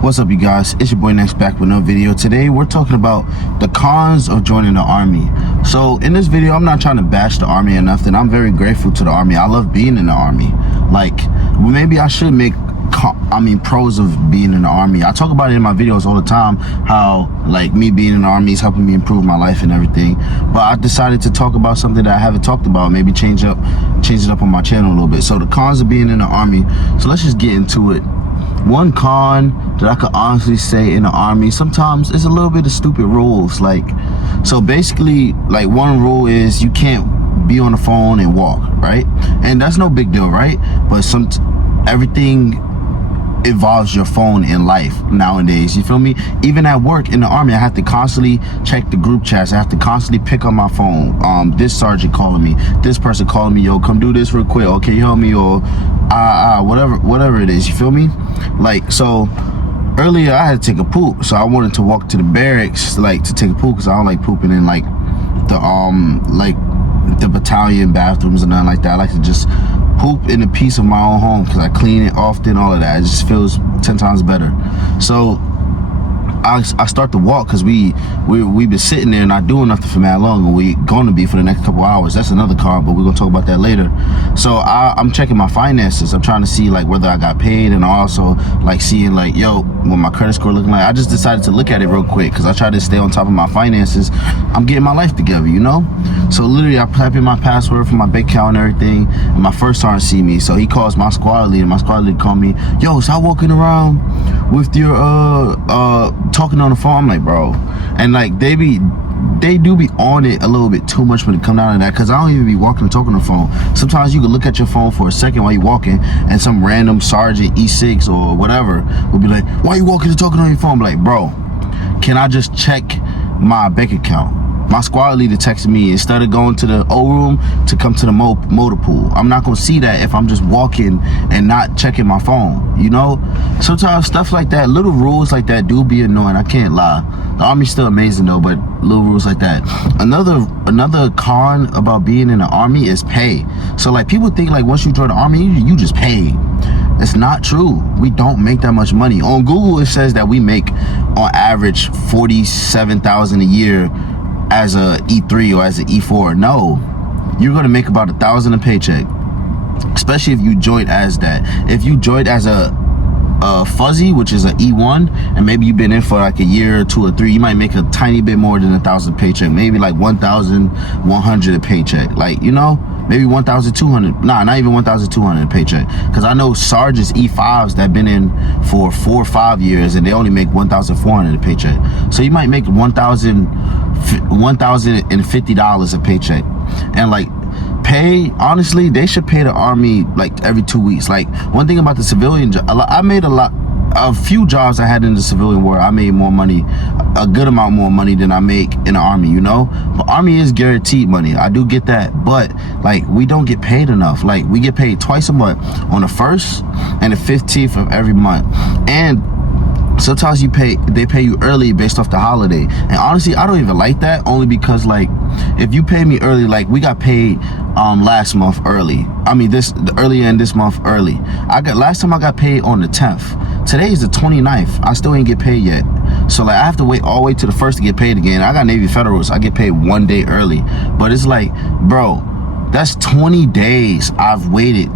What's up, you guys? It's your boy Next back with another video. Today we're talking about the cons of joining the army. So in this video, I'm not trying to bash the army or nothing. I'm very grateful to the army. I love being in the army. Like, maybe I should make pros of being in the army. I talk about it in my videos all the time, how like me being in the army is helping me improve my life and everything. But I decided to talk about something that I haven't talked about, maybe change it up on my channel a little bit. So the cons of being in the army. So let's just get into it. One con that I could honestly say in the army, sometimes it's a little bit of stupid rules. Like, so basically, like, one rule is you can't be on the phone and walk, right? And that's no big deal, right? But everything involves your phone in life nowadays, you feel me? Even at work in the army, I have to constantly check the group chats. I have to constantly pick up my phone. This sergeant calling me, this person calling me, yo, come do this real quick, or can you help me, or whatever it is, you feel me? Like, so earlier I had to take a poop, so I wanted to walk to the barracks, like, to take a poop, because I don't like pooping in like the battalion bathrooms and nothing like that. I like to just poop in a piece of my own home because I clean it often, all of that. It just feels 10 times better. So I start to walk because we've been sitting there not doing nothing for mad long, and we gonna be for the next couple hours. That's another car, but we're gonna talk about that later. So I'm checking my finances. I'm trying to see like whether I got paid, and also like seeing like, yo, what my credit score looking like. I just decided to look at it real quick because I try to stay on top of my finances. I'm getting my life together, you know? So literally I type in my password for my bank account and everything, and my first sergeant see me, so he calls my squad leader. My squad leader called me, yo, stop walking around with your talking on the phone. I'm like, bro, and like they do be on it a little bit too much when it come down to that, because I don't even be walking and talking on the phone. Sometimes you can look at your phone for a second while you're walking, and some random sergeant E6 or whatever will be like, why you walking and talking on your phone? I'm like, bro, can I just check my bank account? My squad leader texted me, instead of going to the O room, to come to the motor pool. I'm not gonna see that if I'm just walking and not checking my phone, you know? Sometimes stuff like that, little rules like that do be annoying, I can't lie. The army's still amazing though, but little rules like that. Another con about being in the army is pay. So like, people think like once you join the army, you just pay. It's not true. We don't make that much money. On Google, it says that we make on average $47,000 a year as a E3 or as an E4. No, you're gonna make about $1,000 a paycheck, especially if you joined as that. If you joined as a fuzzy, which is an E1, and maybe you've been in for like a year or two or three, you might make a tiny bit more than $1,000 paycheck, maybe like 1,100 a paycheck, like, you know, maybe 1,200. Nah, not even 1,200 a paycheck, because I know sergeants E5s that been in for 4 or 5 years and they only make 1,400 a paycheck. So you might make $1,050 a paycheck. And like, pay, honestly, they should pay the army like every 2 weeks. Like, one thing about the civilian job, I made a few jobs I had in the civilian world, I made more money, a good amount more money than I make in the army, you know? But army is guaranteed money, I do get that, but like, we don't get paid enough. Like, we get paid twice a month, on the 1st and the 15th of every month. And sometimes they pay you early based off the holiday, and honestly I don't even like that, only because like, if you pay me early, like we got paid last month early, earlier in this month early. Last time I got paid on the 10th. Today is the 29th. I still ain't get paid yet, so like I have to wait all the way to the 1st to get paid again. I got Navy Federals, I get paid 1 day early, but it's like, bro, that's 20 days I've waited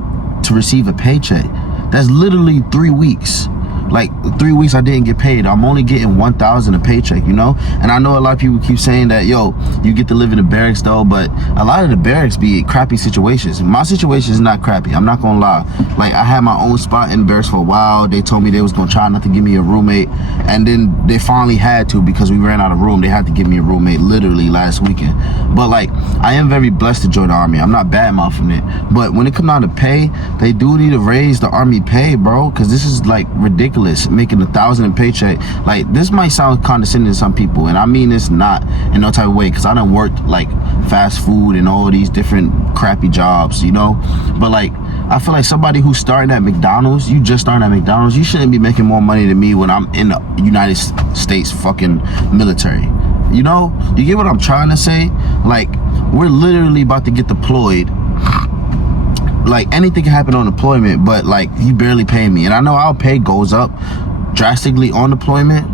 to receive a paycheck. That's literally 3 weeks. Like, 3 weeks I didn't get paid. I'm only getting 1,000 a paycheck, you know? And I know a lot of people keep saying that, yo, you get to live in the barracks though, but a lot of the barracks be crappy situations. My situation is not crappy, I'm not gonna lie. Like, I had my own spot in the barracks for a while. They told me they was gonna try not to give me a roommate, and then they finally had to, because we ran out of room. They had to give me a roommate literally last weekend. But like, I am very blessed to join the army. I'm not bad mouthing it. But when it comes down to pay, they do need to raise the army pay, bro, because this is like ridiculous. Making 1,000 a paycheck. Like, this might sound condescending to some people, and I mean this not in no type of way, because I done worked like fast food and all these different crappy jobs, you know? But like, I feel like somebody who's starting at McDonald's, you just starting at McDonald's, you shouldn't be making more money than me when I'm in the United States fucking military. You know, you get what I'm trying to say? Like, we're literally about to get deployed. Like, anything can happen on deployment, but like, you barely pay me. And I know our pay goes up drastically on deployment,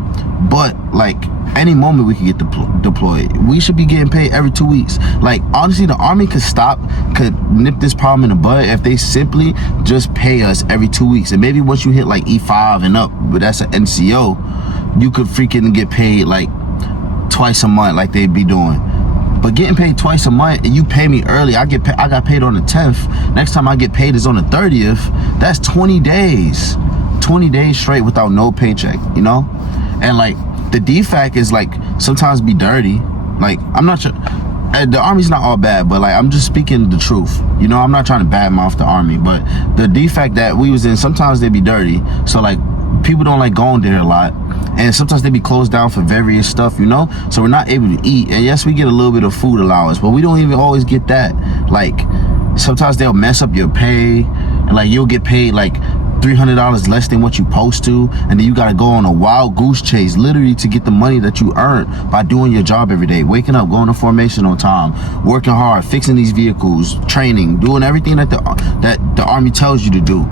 but like any moment we could get deployed. We should be getting paid every 2 weeks. Like honestly, the Army could nip this problem in the bud if they simply just pay us every 2 weeks. And maybe once you hit like E5 and up, but that's an NCO, you could freaking get paid like twice a month like they'd be doing. But getting paid twice a month and you pay me early, I got paid on the 10th. Next time I get paid is on the 30th. That's 20 days. 20 days straight without no paycheck, you know? And like the defect is like sometimes be dirty. Like I'm not sure, the Army's not all bad, but like I'm just speaking the truth, you know? I'm not trying to badmouth the Army, but the defect that we was in, sometimes they be dirty. So like people don't like going there a lot, and sometimes they be closed down for various stuff, you know? So we're not able to eat. And yes, we get a little bit of food allowance, but we don't even always get that. Like sometimes they'll mess up your pay, and like you'll get paid like $300 less than what you supposed to, and then you gotta go on a wild goose chase literally to get the money that you earned by doing your job every day, waking up, going to formation on time, working hard, fixing these vehicles, training, doing everything that the Army tells you to do.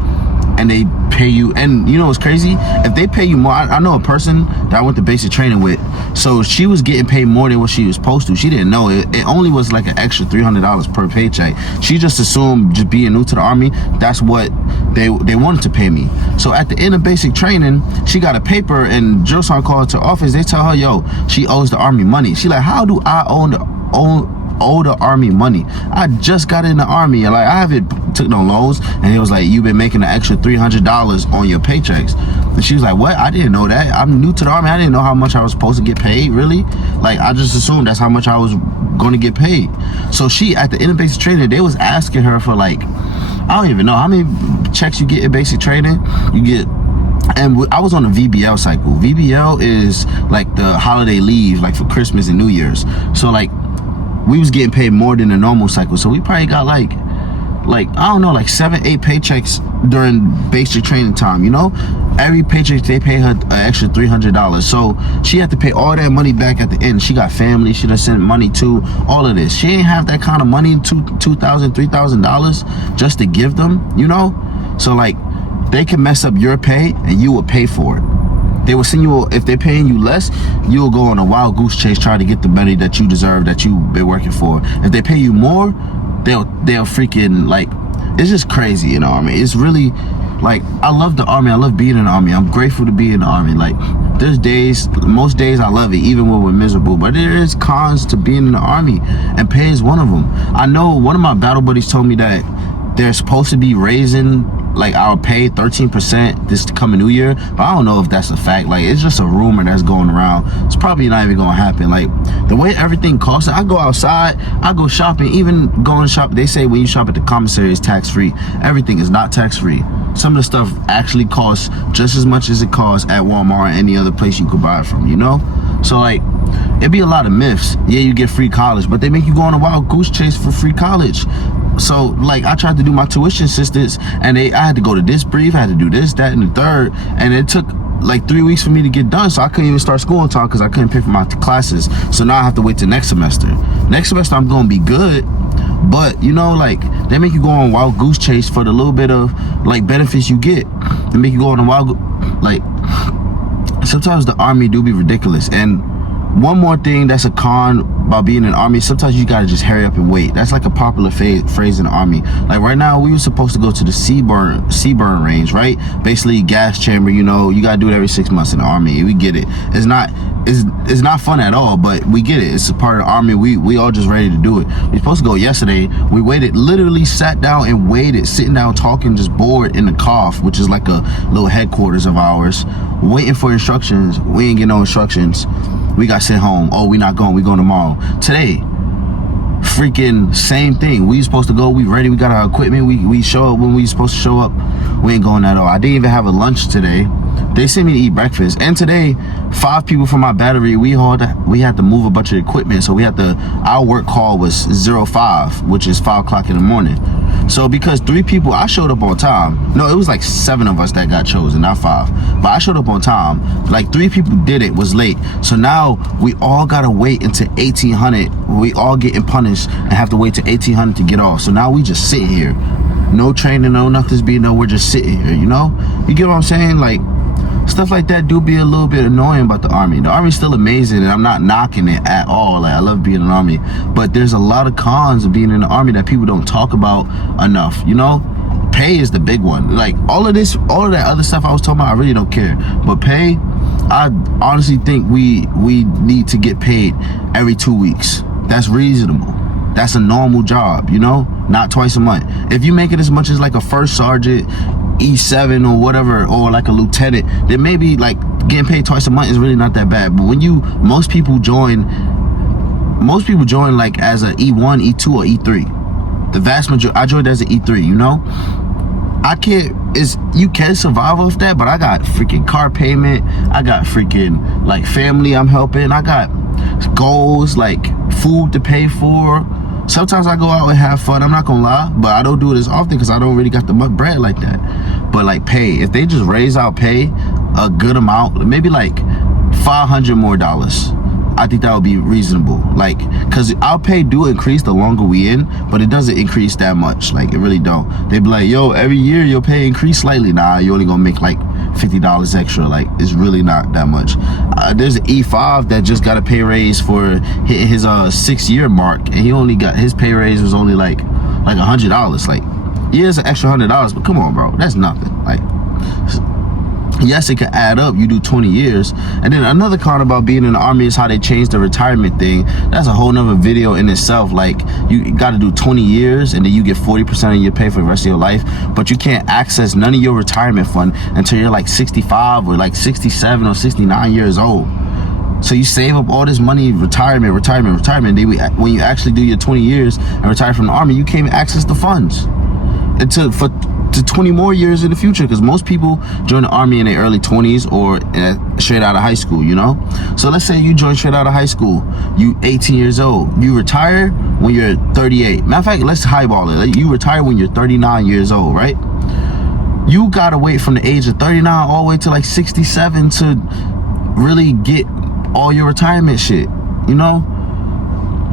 And they pay you, and you know what's crazy? If they pay you more, I know a person that I went to basic training with, so she was getting paid more than what she was supposed to. She didn't know it. It only was like an extra $300 per paycheck. She just assumed, just being new to the Army, that's what they wanted to pay me. So at the end of basic training, she got a paper, and drill sergeant called her to office. They tell her, yo, she owes the Army money. She like, how do I owe the Army money? I just got in the Army, and like I haven't took no loans. And he was like, you've been making an extra $300 on your paychecks. And she was like, what? I didn't know that. I'm new to the Army. I didn't know how much I was supposed to get paid. Really? Like I just assumed that's how much I was going to get paid. So she, at the end of basic training, they was asking her for like, I don't even know how many checks you get in basic training. You get, and I was on a VBL cycle. VBL is like the holiday leave, like for Christmas and New Year's. So like we was getting paid more than the normal cycle. So we probably got like I don't know, like 7-8 paychecks during basic training time, you know? Every paycheck they pay her an extra $300. So she had to pay all that money back at the end. She got family, she done sent money to, all of this. She ain't have that kind of money, $2,000, $3,000 just to give them, you know? So like they can mess up your pay and you will pay for it. They will send you, if they're paying you less, you'll go on a wild goose chase trying to get the money that you deserve, that you've been working for. If they pay you more, they'll freaking, like, it's just crazy, you know what I mean? It's really, like, I love the Army. I love being in the Army. I'm grateful to be in the Army. Like, there's days, most days I love it, even when we're miserable. But there is cons to being in the Army, and pay is one of them. I know one of my battle buddies told me that they're supposed to be raising like our pay 13% this coming new year, but I don't know if that's a fact. Like it's just a rumor that's going around. It's probably not even gonna happen. Like the way everything costs, I go outside, I go shopping, even going shop, they say when you shop at the commissary it's tax-free. Everything is not tax-free. Some of the stuff actually costs just as much as it costs at Walmart or any other place you could buy it from, you know? So like it'd be a lot of myths. Yeah, you get free college, but they make you go on a wild goose chase for free college. So like I tried to do my tuition assistance, and I had to go to this brief, I had to do this, that, and the third, and it took like 3 weeks for me to get done. So I couldn't even start school on time because I couldn't pay for my classes. So now I have to wait till next semester. Next semester I'm gonna be good, but you know, like they make you go on wild goose chase for the little bit of like benefits you get. They make you go on a wild like sometimes the Army do be ridiculous. And one more thing that's a con about being in the Army, sometimes you gotta just hurry up and wait. That's like a popular phrase in the Army. Like right now, we were supposed to go to the Seaburn range, right? Basically gas chamber, you know, you gotta do it every 6 months in the Army. We get it. It's not fun at all, but we get it. It's a part of the Army. We all just ready to do it. We supposed to go yesterday. We waited, literally sat down and waited, sitting down talking, just bored in the COF, which is like a little headquarters of ours, waiting for instructions. We ain't get no instructions. We got sent home. Oh, we not going. We going tomorrow. Today, freaking same thing. We supposed to go. We ready. We got our equipment. We show up when we supposed to show up. We ain't going at all. I didn't even have a lunch today. They sent me to eat breakfast. And today, 5 people from my battery, we had to move a bunch of equipment. So our work call was 05, which is 5 o'clock in the morning. So because 3 people, I showed up on time. No, it was like 7 of us that got chosen, not 5. But I showed up on time. Like 3 people did it, was late. So now we all gotta wait until 1800. We all getting punished and have to wait till 1800 to get off. So now we just sit here. No training, no nothing's being done. We're just sitting here, you know? You get what I'm saying? Like, stuff like that do be a little bit annoying about the Army. The Army's still amazing, and I'm not knocking it at all. Like, I love being in the Army, but there's a lot of cons of being in the Army that people don't talk about enough, you know? Pay is the big one. Like, all of that other stuff I was talking about, I really don't care. But pay, I honestly think we need to get paid every 2 weeks. That's reasonable. That's a normal job, you know? Not twice a month. If you make it as much as like a first sergeant, E7 or whatever, or like a lieutenant, then maybe like getting paid twice a month is really not that bad. But when most people join like as a E1, E2, or E3. The vast majority, I joined as an E3, you know? You can survive off that, but I got freaking car payment, I got freaking like family I'm helping, I got goals like food to pay for. Sometimes I go out and have fun, I'm not gonna lie, but I don't do it as often because I don't really got the bread like that. But like pay, if they just raise out pay a good amount, maybe like $500 more, I think that would be reasonable. Like, cause our pay do increase the longer we in, but it doesn't increase that much. Like, it really don't. They be like, yo, every year your pay increase slightly. Nah, you only gonna make like $50 extra. Like, it's really not that much. There's an E5 that just got a pay raise for hitting his 6-year mark, and he only got, his pay raise was only like $100. Like, yeah, it's an extra $100, but come on, bro, that's nothing. Like, yes, it can add up. You do 20 years. And then another con about being in the Army is how they changed the retirement thing. That's a whole nother video in itself. Like, you got to do 20 years and then you get 40% of your pay for the rest of your life, but you can't access none of your retirement fund until you're like 65 or like 67 or 69 years old. So you save up all this money, retirement. Then when you actually do your 20 years and retire from the Army, you can't even access the funds until for 20 more years in the future, because most people join the Army in their early 20s or straight out of high school, you know? So let's say you join straight out of high school, you 18 years old, you retire when you're 38. Matter of fact, let's highball it. Like, you retire when you're 39 years old, right? You gotta wait from the age of 39 all the way to like 67 to really get all your retirement shit, you know?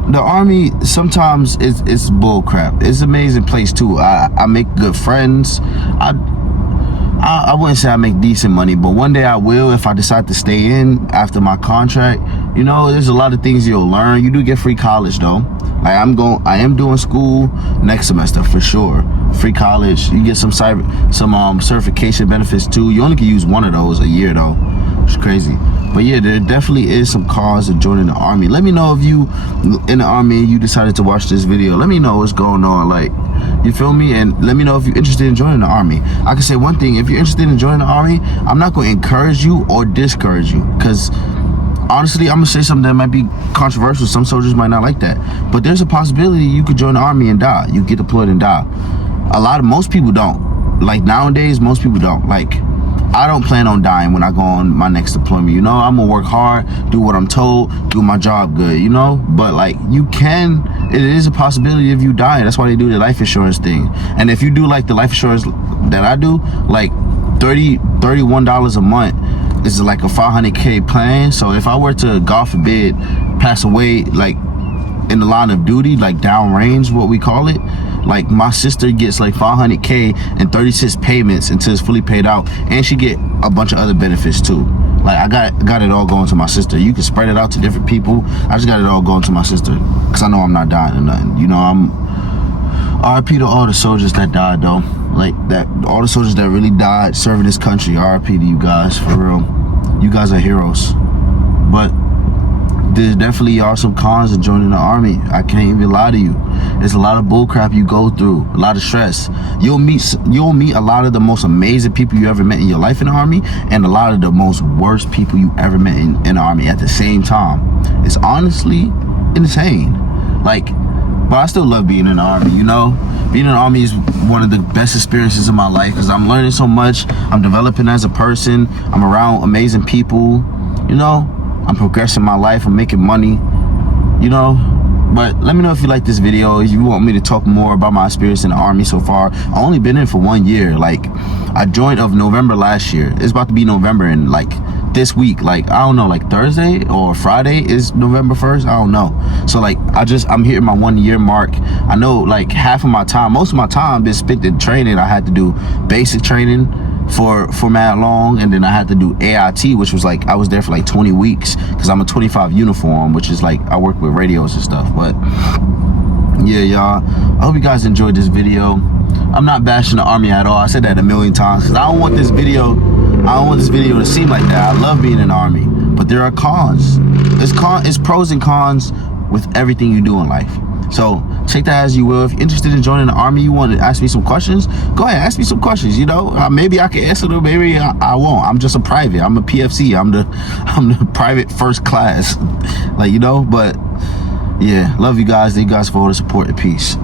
The Army sometimes it's bull crap. It's an amazing place too. I make good friends. I wouldn't say I make decent money, but one day I will if I decide to stay in after my contract. You know, there's a lot of things you'll learn. You do get free college though. Like, I am doing school next semester for sure. Free college. You get some certification benefits too. You only can use one of those a year though. It's crazy. But yeah, there definitely is some cause of joining the Army. Let me know if you in the Army and you decided to watch this video. Let me know what's going on. Like, you feel me? And let me know if you're interested in joining the Army. I can say one thing: if you're interested in joining the Army, I'm not going to encourage you or discourage you, because honestly, I'm gonna say something that might be controversial. Some soldiers might not like that, but there's a possibility you could join the Army and die. You get deployed and die. Most people don't. Like, nowadays, most people don't. Like, I don't plan on dying when I go on my next deployment, you know? I'm gonna work hard, do what I'm told, do my job good, you know? But like, it is a possibility if you die. That's why they do the life insurance thing. And if you do like the life insurance that I do, like $31 a month is like a 500K plan. So if I were to, God forbid, pass away, like in the line of duty, like downrange, what we call it, like my sister gets like 500K and 36 payments until it's fully paid out, and she get a bunch of other benefits too. Like, I got it all going to my sister. You can spread it out to different people. I just got it all going to my sister because I know I'm not dying or nothing. You know, I'm RIP to all the soldiers that died though. Like, that, all the soldiers that really died serving this country. RIP to you guys, for real. You guys are heroes. But there definitely are some cons of joining the Army. I can't even lie to you. There's a lot of bullcrap you go through, a lot of stress. You'll meet a lot of the most amazing people you ever met in your life in the Army, and a lot of the most worst people you ever met in the Army at the same time. It's honestly insane. Like, but I still love being in the Army, you know? Being in the Army is one of the best experiences of my life because I'm learning so much. I'm developing as a person. I'm around amazing people, you know? I'm progressing my life. I'm making money, you know? But let me know if you like this video, if you want me to talk more about my experience in the Army so far. I only been in for 1 year. Like, I joined of November last year. It's about to be November in like this week. Like, I don't know, like Thursday or Friday is November 1st. I don't know. So like, I'm hitting my 1 year mark. I know like half of my time, most of my time been spent in training. I had to do basic training, for mad long, and then I had to do AIT, which was like I was there for like 20 weeks because I'm a 25 uniform, which is like I work with radios and stuff. But yeah, y'all, I hope you guys enjoyed this video. I'm not bashing the Army at all. I said that a million times because I don't want this video to seem like that. I love being in the Army, but there are cons. It's pros and cons with everything you do in life. So take that as you will. If you're interested in joining the Army, you want to ask me some questions, go ahead, ask me some questions. You know, maybe I can answer them, maybe I won't. I'm just a private. I'm a PFC. I'm the private first class, like, you know. But yeah, love you guys. Thank you guys for all the support and peace.